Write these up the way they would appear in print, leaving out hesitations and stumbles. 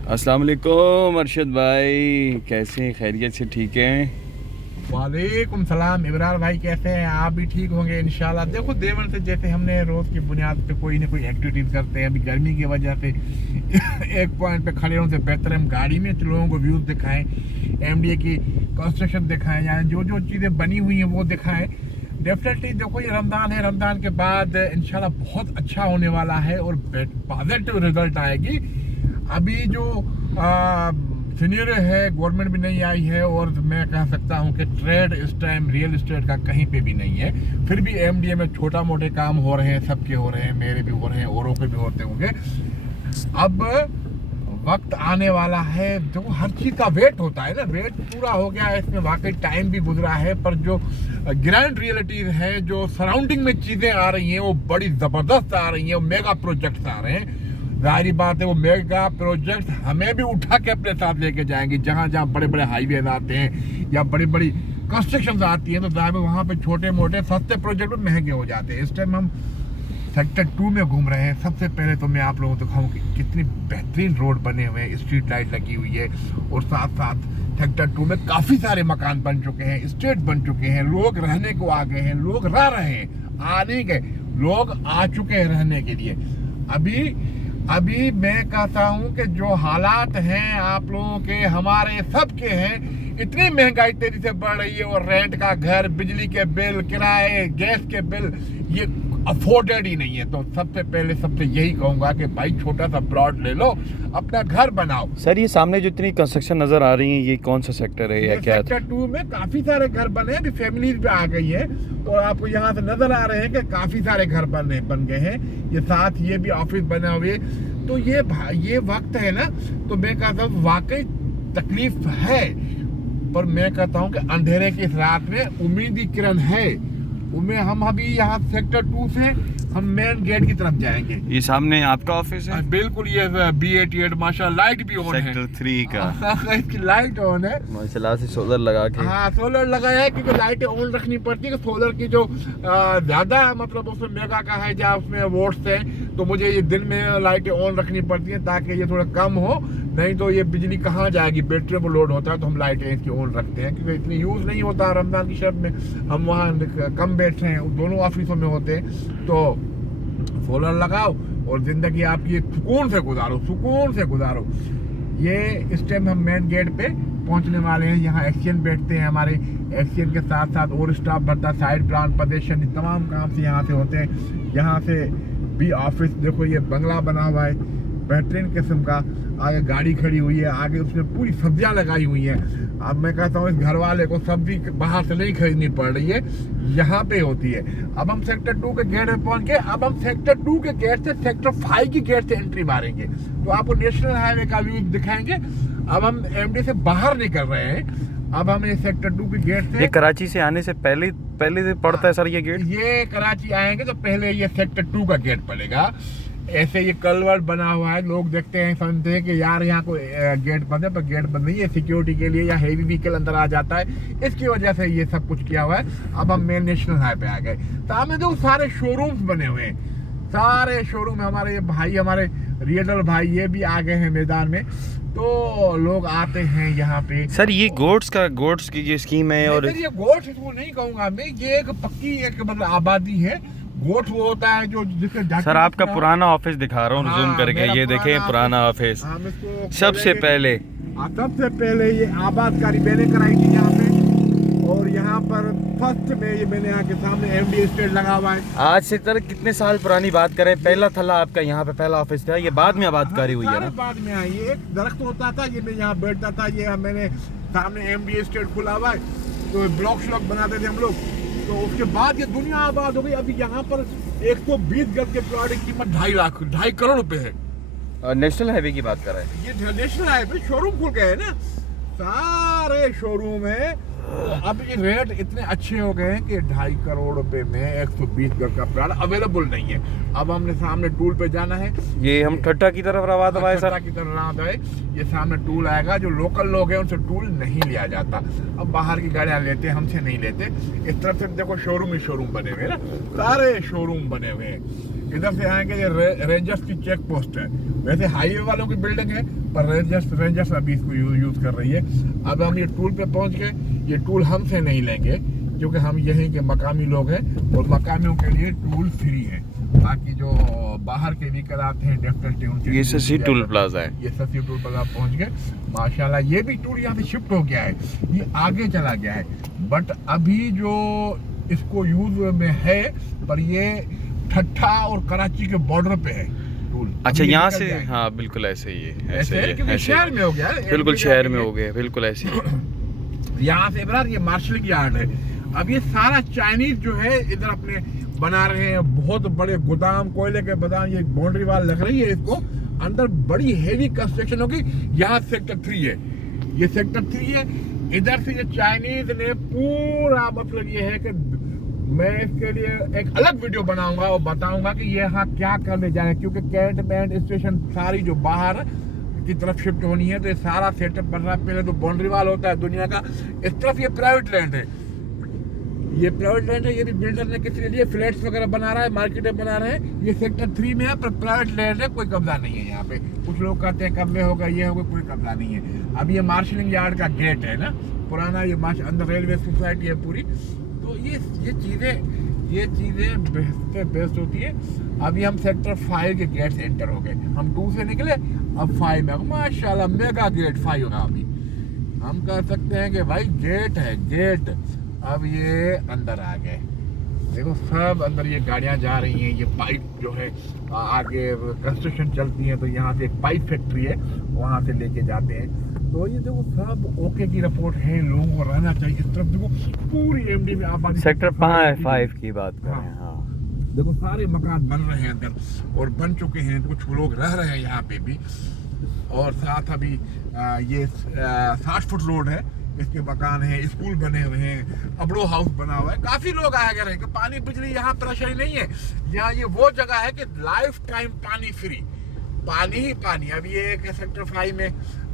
अस्सलाम वालेकुम अरशद भाई, कैसे हैं? खैरियत से ठीक हैं? वालेकुम सलाम इमरान भाई, कैसे हैं आप? भी ठीक होंगे इंशाल्लाह। देखो देवर से जैसे हमने रोज़ की बुनियाद पे कोई ना कोई एक्टिविटीज़ करते हैं। अभी गर्मी की वजह से एक पॉइंट पे खड़े होने से बेहतर हम गाड़ी में लोगों को व्यूज़ दिखाएं, एमडीए की कंस्ट्रक्शन दिखाएं, या जो जो चीज़ें बनी हुई हैं वो दिखाएं। डेफिनेटली देखो, ये रमज़ान है, रमज़ान के बाद इंशाल्लाह बहुत अच्छा होने वाला है और पॉजिटिव रिजल्ट आएगी। अभी जो सीनियर है, गवर्नमेंट भी नहीं आई है, और मैं कह सकता हूँ कि ट्रेड इस टाइम रियल एस्टेट का कहीं पे भी नहीं है। फिर भी एमडीए में छोटा मोटे काम हो रहे हैं, सबके हो रहे हैं, मेरे भी हो रहे हैं, औरों के भी होते होंगे। अब वक्त आने वाला है, जो हर चीज़ का वेट होता है ना, वेट पूरा हो गया है, इसमें वाकई टाइम भी गुजरा है, पर जो ग्रैंड रियलिटीज है, जो सराउंडिंग में चीज़ें आ रही हैं वो बड़ी ज़बरदस्त आ रही हैं, वो मेगा प्रोजेक्ट्स आ रहे हैं। जाहिर बात है वो मेगा प्रोजेक्ट हमें भी उठा के अपने साथ लेके जाएंगे। जहाँ जहाँ बड़े बड़े हाईवेज आते हैं या बड़ी बड़ी कंस्ट्रक्शन आती हैं, तो जाहिर वहाँ पे छोटे मोटे सस्ते प्रोजेक्ट भी महंगे हो जाते हैं। इस टाइम हम सेक्टर 2 में घूम रहे हैं। सबसे पहले तो मैं आप लोगों को दिखाऊँ कि कितनी बेहतरीन रोड बने हुए हैं, स्ट्रीट लाइट लगी हुई है, और साथ साथ सेक्टर 2 में काफ़ी सारे मकान बन चुके हैं, स्टेट बन चुके हैं, लोग रहने को आ गए हैं, लोग रह रहे हैं, आ नहीं गए, लोग आ चुके हैं रहने के लिए। अभी मैं कहता हूँ कि जो हालात हैं आप लोगों के, हमारे सबके हैं, इतनी महंगाई तेजी से बढ़ रही है, और रेंट का घर, बिजली के बिल, किराए, गैस के बिल, ये अफोर्डेड ही नहीं है। तो सबसे पहले सबसे यही कहूँगा कि भाई छोटा सा प्लॉट ले लो, अपना घर बनाओ। सर, ये सामने जो इतनी कंस्ट्रक्शन नज़र आ रही है, ये कौन सा सेक्टर है या क्या है? सेक्टर 2 में काफ़ी सारे घर बने हैं, अभी फैमिलीज भी आ गई है, और आपको यहाँ से नजर आ रहे हैं कि काफ़ी सारे घर बन गए हैं। ये साथ ये भी ऑफिस बने हुए, तो ये वक्त है ना, तो मैं कहता हूँ वाकई तकलीफ है, पर मैं कहता हूँ कि अंधेरे की इस रात में उम्मीद की किरण है। हम अभी यहाँ सेक्टर 2 से हम मेन गेट की तरफ जाएंगे। ये सामने आपका ऑफिस है? बिल्कुल, ये B88 माशाल्लाह, लाइट भी ऑन है। सेक्टर 3 का इसकी लाइट ऑन है माशाल्लाह से, सोलर लगा के। हाँ, सोलर लगाया है, क्योंकि लाइटें ऑन रखनी पड़ती है। सोलर की जो ज्यादा मतलब उसमें मेगा का है, जहाँ उसमें वोट्स है, तो मुझे ये दिन में लाइटें ऑन रखनी पड़ती हैं ताकि ये थोड़ा कम हो, नहीं तो ये बिजली कहाँ जाएगी, बैटरी पर लोड होता है, तो हम लाइटें इसकी ऑन रखते हैं, क्योंकि इतनी यूज़ नहीं होता रमज़ान की शब में, हम वहाँ कम बैठे हैं, दोनों ऑफिसों में होते हैं, तो सोलर लगाओ और ज़िंदगी आपकी सुकून से गुजारो। ये इस टाइम हम मेन गेट पे पहुंचने वाले हैं। यहाँ एक्सचेंज बैठते हैं, हमारे एक्सचेंज के साथ साथ और स्टाफ बढ़ता, साइड प्लान, प्रदर्शन, तमाम काम से यहाँ से होते हैं। यहाँ से भी ऑफिस, देखो ये बंगला बना हुआ है बेहतरीन किस्म का, आगे गाड़ी खड़ी हुई है, आगे उसमें पूरी सब्जियां लगाई हुई हैं। अब मैं कहता हूँ इस घर वाले को सब्जी बाहर से नहीं खरीदनी पड़ रही है, यहाँ पे होती है। अब हम सेक्टर 2 के गेट में पहुंच गए। अब हम सेक्टर 2 के गेट से सेक्टर 5 की गेट से एंट्री मारेंगे, तो आपको नेशनल हाईवे का व्यू दिखाएंगे। अब हम एमडी से बाहर निकल रहे हैं। अब हम ये सेक्टर 2 के गेट से, ये कराची से आने से पहले से पड़ता है सर ये गेट? ये कराची आएंगे तो पहले ये सेक्टर 2 का गेट पड़ेगा। ऐसे ये कलवर्ट बना हुआ है, लोग देखते हैं, समझते हैं कि यार यहाँ को गेट बंद है, पर गेट बंद नहीं है, सिक्योरिटी के लिए, या हेवी व्हीकल अंदर आ जाता है, इसकी वजह से ये सब कुछ किया हुआ है। अब हम मेन नेशनल हाईवे पे आ गए। सामने जो सारे शोरूम्स बने हुए हैं, सारे शोरूम, हमारे ये भाई, हमारे रियलर भाई, ये भी आ गए हैं मैदान में, तो लोग आते हैं यहाँ पे। सर, ये गोट्स की जो स्कीम है, और ये गोट्स इसको नहीं कहूँगा मैं, ये एक पक्की एक मतलब आबादी है। गोट वो होता है जो जिसके सर आपका पुराना ऑफिस दिखा रहा हूँ जूम करके, ये देखें पुराना ऑफिस। सबसे पहले ये आबादकारी मैंने कराई थी यहाँ पे, और यहाँ पर फर्स्ट में ये मैंने यहाँ के सामने एमडी स्टेट लगा हुआ है। आज से सर कितने साल पुरानी बात करें, पहला थला आपका यहाँ पे पहला ऑफिस था, ये बाद में आबादकारी हुई है ना? बाद में आई, ये एक दरख्त होता था, ये मैं यहाँ बैठता था, ये मैंने सामने एमडी स्टेट खुला हुआ है, तो ब्लॉक श्लॉक बनाते थे हम लोग, तो उसके बाद ये दुनिया आबाद हो गई। अभी यहाँ पर 120 गज के प्लॉट की कीमत 2.5 करोड़ रुपए है। नेशनल हाईवे की बात कर रहे हैं? ये नेशनल हाईवे शोरूम खुल गए हैं ना, सारे शोरूम है। तो अब ये रेट इतने अच्छे हो गए हैं कि 2.5 करोड़ रुपए में 120 गज का प्लॉट अवेलेबल नहीं है। अब हमने सामने टूल पे जाना है, ये हम ठट्टा की तरफ रवा दवाए सर, की तरफ रवा दवाए। ये सामने टूल आएगा, जो लोकल लोग हैं उनसे टूल नहीं लिया जाता। अब बाहर की गाड़ियां लेते हैं, हमसे नहीं लेते। इस तरफ से देखो शोरूम ही शोरूम बने हुए हैं ना, सारे शोरूम बने हुए हैं। इधर से आएंगे, ये रेंजर्स की चेक पोस्ट है। वैसे हाईवे वालों की बिल्डिंग है, पर रेंजर्स अभी इसको यूज कर रही है। अब हम ये टूल पे पहुंच गए। ये टूल हमसे नहीं लेंगे क्योंकि हम यहीं के मकामी लोग हैं और मकामियों के लिए टूल फ्री है। बाकी जो बाहर के व्हीकल आते हैं डेफिनेटली उनके, ये शशि टूल प्लाजा है। ये शशि टूल प्लाजा पहुंच गए माशाल्लाह। ये भी टूल यहाँ से शिफ्ट हो गया है, ये आगे चला गया है, बट अभी जो इसको यूज में है, पर ये ठट्ठा और कराची के बॉर्डर पे है टूल। अच्छा, यहाँ से, हाँ बिल्कुल ऐसे ही है, ऐसे ही है, शहर में हो गया है, बिल्कुल शहर में हो गए, बिल्कुल ऐसे ही। यहाँ से इब्रार ये मार्शलिंग यार्ड है। अब ये सारा चाइनीज जो है इधर अपने बना रहे हैं, बहुत बड़े गोदाम, कोयले के गोदाम। ये बाउंड्री वाल लग रही है इसको, अंदर बड़ी हेवी कंस्ट्रक्शन होगी। यहाँ सेक्टर 3 है, ये सेक्टर 3 है। इधर से ये चाइनीज ने पूरा, मतलब ये है कि मैं इसके लिए एक अलग वीडियो बनाऊंगा और बताऊंगा कि ये यहाँ क्या करने जा रहे हैं, क्योंकि कैंटनमेंट स्टेशन सारी जो बाहर की तरफ शिफ्ट होनी है, तो ये सारा सेटअप बन रहा है। पहले तो बाउंड्री वाल होता है दुनिया का, इस तरफ ये प्राइवेट लैंड है, ये प्राइवेट लैंड है। ये भी बिल्डर ने किसी लिए फ्लैट्स वगैरह बना रहा है, मार्केटें बना रहे हैं। ये सेक्टर 3 में है, पर प्राइवेट लैंड है, कोई कब्जा नहीं है यहाँ पे। कुछ लोग कहते हैं कब्जे होगा, ये होगा, कोई कब्जा नहीं है। अब ये मार्शलिंग यार्ड का गेट है ना पुराना, ये अंदर रेलवे सोसाइटी है पूरी। तो ये चीज़ें बेस्ट होती है। अभी हम सेक्टर 5 के गेट से एंटर हो गए। हम 2 से निकले, अब 5 में माशाल्लाह मेगा गेट 5 होगा। अभी हम कह सकते हैं कि भाई गेट है, गेट। अब ये अंदर आ गए, देखो सब अंदर ये गाड़ियां जा रही हैं। ये पाइप जो है आगे कंस्ट्रक्शन चलती है, तो यहाँ से एक पाइप फैक्ट्री है, वहाँ से लेके जाते हैं। तो ये देखो सब ओके की रिपोर्ट है, लोगों को रहना चाहिए। इस तरफ देखो पूरी एमडी में आबादी, सेक्टर 5 की बात कर रहे हैं। हाँ, देखो सारे मकान बन रहे हैं अंदर और बन चुके हैं, कुछ लोग रह रहे हैं यहाँ पे भी। और साथ अभी ये 60 फुट रोड है, इसके मकान है, स्कूल बने हुए हैं, अबड़ो हाउस बना हुआ है। काफी लोग आए गए हैं। पानी बिजली यहाँ परेशानी नहीं है। यहाँ ये वो जगह है कि लाइफ टाइम पानी फ्री, पानी ही पानी। अब ये एक सेक्टर 5 में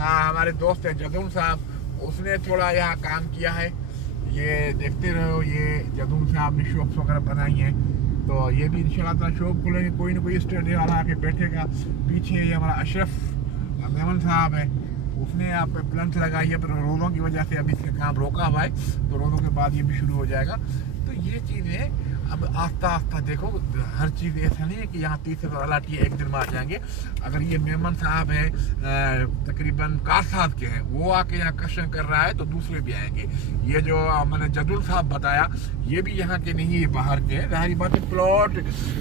हमारे दोस्त हैं जदून साहब, उसने थोड़ा यहाँ काम किया है। ये देखते रहो, ये जदून साहब ने शॉप्स वगैरह बनाई हैं। तो ये भी इंशाल्लाह शॉप खुलेंगे, कोई ना कोई स्टडी वाला आके बैठेगा। पीछे ये हमारा अशरफ मेमन साहब है, उसने यहाँ पे प्लंट लगाई है, पर रोडों की वजह से अभी इसका काम रोका हुआ है। तो रोडों के बाद ये भी शुरू हो जाएगा। तो ये चीज़ें अब आस्ता आस्ता देखो, हर चीज़ ऐसा नहीं है कि यहाँ 30 से अलाटी एक दिन में आ जाएंगे। अगर ये मेमन साहब है तकरीबन 4 साल के हैं, वो आके यहाँ कष्ट कर रहा है, तो दूसरे भी आएंगे। ये जो मैंने जदुल साहब बताया, ये भी यहाँ के नहीं है, बाहर के हैं। जाहिर बात है प्लॉट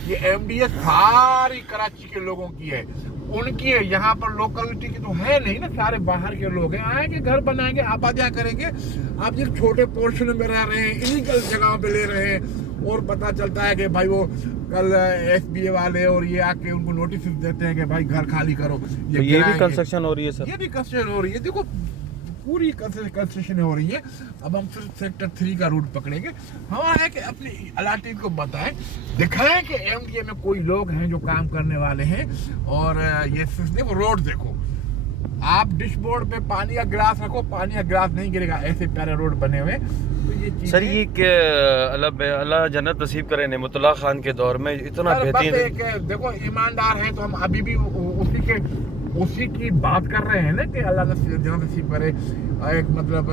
ये एमडीएस सारी कराची के लोगों की है, उनकी है। यहाँ पर लोकलिटी की तो है नहीं ना, सारे बाहर के लोग हैं। आएंगे, घर बनाएंगे, आबादियाँ करेंगे। आप ये छोटे पोर्शन में रह रहे हैं, इलीगल जगहों पे ले रहे हैं, और पता चलता है कि भाई वो कल एसबीए वाले और ये आके उनको नोटिस देते हैं कि भाई घर खाली करो। तो ये भी कंस्ट्रक्शन हो रही है सर, ये भी कंस्ट्रक्शन हो रही है। देखो पूरी कंस्ट्रक्शन हो रही है। अब हम फिर सेक्टर 3 का रूट पकड़ेंगे। हमारा है कि अपनी अलाटी को बताएं, दिखाएं कि एमडीए में कोई लोग हैं जो काम करने वाले हैं। और ये देखो रोड देखो, आप डिशबोर्ड पे पानी का गिलास रखो, पानी का गिलास नहीं गिरेगा, ऐसे प्यारे रोड बने हुए। तो ये सर ये अल्लाह जन्नत नसीब करे नेमतुल्लाह खान के दौर में इतना बेहतरीन। देखो ईमानदार है तो हम अभी भी उसी की बात कर रहे हैं ना कि अल्लाह जन्नत नसीब करे। एक मतलब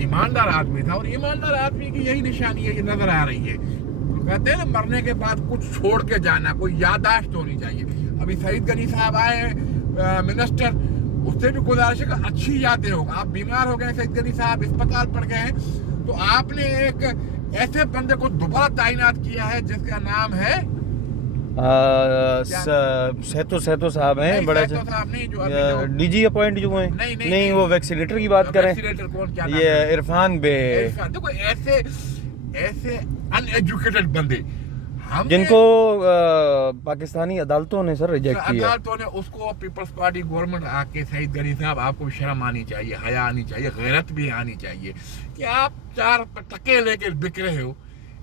ईमानदार आदमी था, और ईमानदार आदमी की यही निशानी है, ये नजर आ रही है। तो कहते हैं ना मरने के बाद कुछ छोड़ के जाना, कोई याददाश्त होनी चाहिए। अभी सईद गनी साहब आए मिनिस्टर, उससे भी गुजारिश है कि अच्छी यादें होगा। आप बीमार हो गए सईद गनी साहब, अस्पताल पड़ गए हैं, तो आपने एक ऐसे बंदे को दोबारा तैनात किया है जिसका नाम है सहतो साहब हैं, बड़ा डीजी अपॉइंट जो हैं। नहीं वो वैक्सीनेटर की बात करें, ये इरफान बे। देखो ऐसे अनएजुकेटेड बंदे जिनको पाकिस्तानी अदालतों ने सर रिजेक्ट किया। अदालतों ने उसको, पीपल्स पार्टी गवर्नमेंट आके सईद गनी साहब आपको शर्म आनी चाहिए, हया आनी चाहिए, गैरत भी आनी चाहिए कि आप 4 टके लेके बिक रहे हो।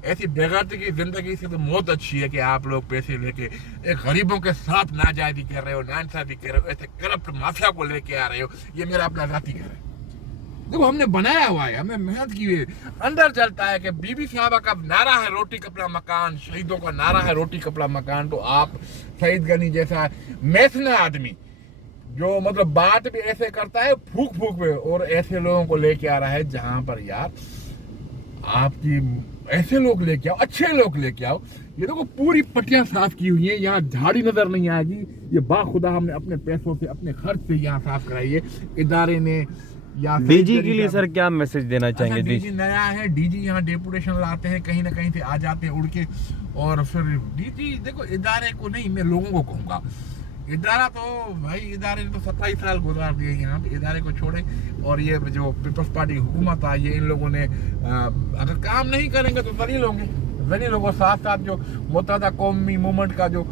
ऐसी बेगैरती की जिंदगी से तो मौत अच्छी है कि आप लोग पैसे लेके एक गरीबों के साथ नाजायजी कर रहे हो, नाइंसाफी कर रहे हो, ऐसे करप्ट माफिया को लेके आ रहे हो। ये मेरा अपना जाती घर है। देखो हमने बनाया हुआ है, हमने मेहनत की हुई है। अंदर चलता है कि बीबी साहबा का नारा है रोटी कपड़ा मकान, शहीदों का नारा है रोटी कपड़ा मकान। तो आप शहीद गनी जैसा मैथना आदमी जो मतलब बात भी ऐसे करता है फूक फूक पे, और ऐसे लोगों को लेके आ रहा है जहां पर यार आपकी ऐसे लोग लेके आओ, अच्छे लोग लेके आओ। ये देखो पूरी पट्टियां साफ की हुई है, यहाँ झाड़ी नजर नहीं आएगी। ये बाखुदा हमने अपने पैसों से अपने खर्च से यहाँ साफ कराई है इदारे ने। या डीजी के लिए सर क्या मैसेज देना चाहेंगे? डीजी नया है, डीजी यहाँ डेपुटेशन लाते हैं, कहीं ना कहीं से आ जाते हैं उड़ के, और फिर डीजी देखो इदारे को नहीं, मैं लोगों को कहूँगा। इदारा तो भाई इदारे ने तो 27 साल गुजार दिए यहाँ पे, इदारे को छोड़े। और ये जो पीपल्स पार्टी हुकूमत आई है, इन लोगों ने अगर काम नहीं करेंगे तो जलील होंगे, जलील होंगे। साथ साथ जो मुत्तहदा कौमी मूवमेंट का जो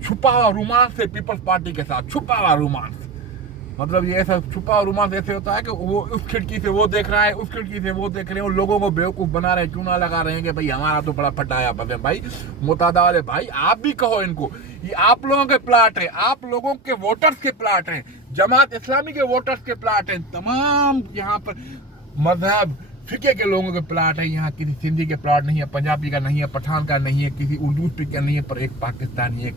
छुपा हुआ रोमांस है पीपल्स पार्टी के साथ, छुपा हुआ रोमांस, मतलब ये ऐसा छुपा हुआ रोमांस ऐसे होता है कि वो उस खिड़की से वो देख रहा है, उस खिड़की से वो देख रहे हैं, और लोगों को बेवकूफ बना रहे हैं, चूना लगा रहे हैं कि भाई हमारा तो बड़ा पटाया पता है। भाई मुत्तहदा वाले भाई आप भी कहो इनको, ये आप लोगों के प्लाट है, आप लोगों के वोटर्स के प्लाट हैं, जमात इस्लामी के वोटर्स के प्लाट हैं, तमाम यहाँ पर मजहब फिके के लोगों के प्लाट है। यहाँ किसी सिंधी के प्लाट नहीं है, पंजाबी का नहीं है, पठान का नहीं है, किसी उर्दू स्पीकर का नहीं है, पर एक पाकिस्तानी है,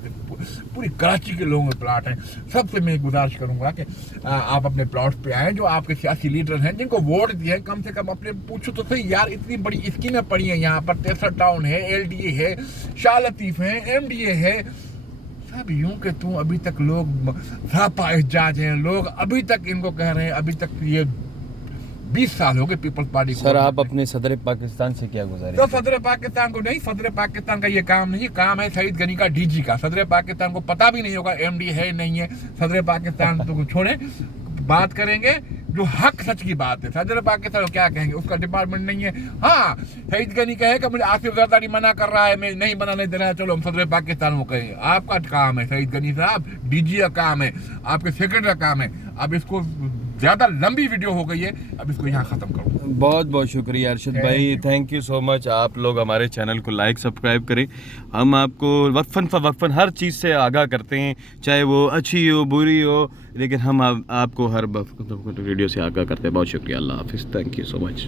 पूरी कराची के लोगों के प्लाट हैं। सबसे मैं गुजारिश करूंगा कि आप अपने प्लॉट्स पे आए, जो आपके सियासी लीडर हैं जिनको वोट दिए, कम से कम अपने पूछो तो सही यार, इतनी बड़ी स्कीमें पड़ी हैं यहाँ पर, 63 टाउन है, LDA है, शाह लतीफ है, MDA है, सब यूं कि तू अभी तक लोग सापा एहजाज हैं, लोग अभी तक इनको कह रहे हैं, अभी तक ये 20 साल हो गए पीपल्स पार्टी को। सर आप अपने सदर पाकिस्तान से क्या गुजारिश? तो सदर पाकिस्तान को नहीं, सदर पाकिस्तान का ये काम नहीं, काम है शहीद गनी का, डीजी का। सदर पाकिस्तान को पता भी नहीं होगा MD है नहीं है, सदर पाकिस्तान तो छोड़े, बात करेंगे जो हक सच की बात है। सदर पाकिस्तान को क्या कहेंगे, उसका डिपार्टमेंट नहीं है। हाँ शहीद गनी कहे कि मुझे आसिफ जरदारी मना कर रहा है, मैं नहीं बनाने दे रहा है, चलो हम सदर पाकिस्तान को कहेंगे। आपका काम है शहीद गनी साहब, डीजी का काम है, आपके सेक्रेटरी का काम है। अब इसको ज्यादा लंबी वीडियो हो गई है, अब इसको यहाँ खत्म करो। बहुत बहुत शुक्रिया अरशद भाई, थैंक यू सो मच। आप लोग हमारे चैनल को लाइक सब्सक्राइब करें, हम आपको वक्फन हर चीज़ से आगाह करते हैं, चाहे वो अच्छी हो बुरी हो, लेकिन हम आपको हर वीडियो से आगाह करते हैं। बहुत शुक्रिया, अल्लाह हाफिज़, थैंक यू सो मच।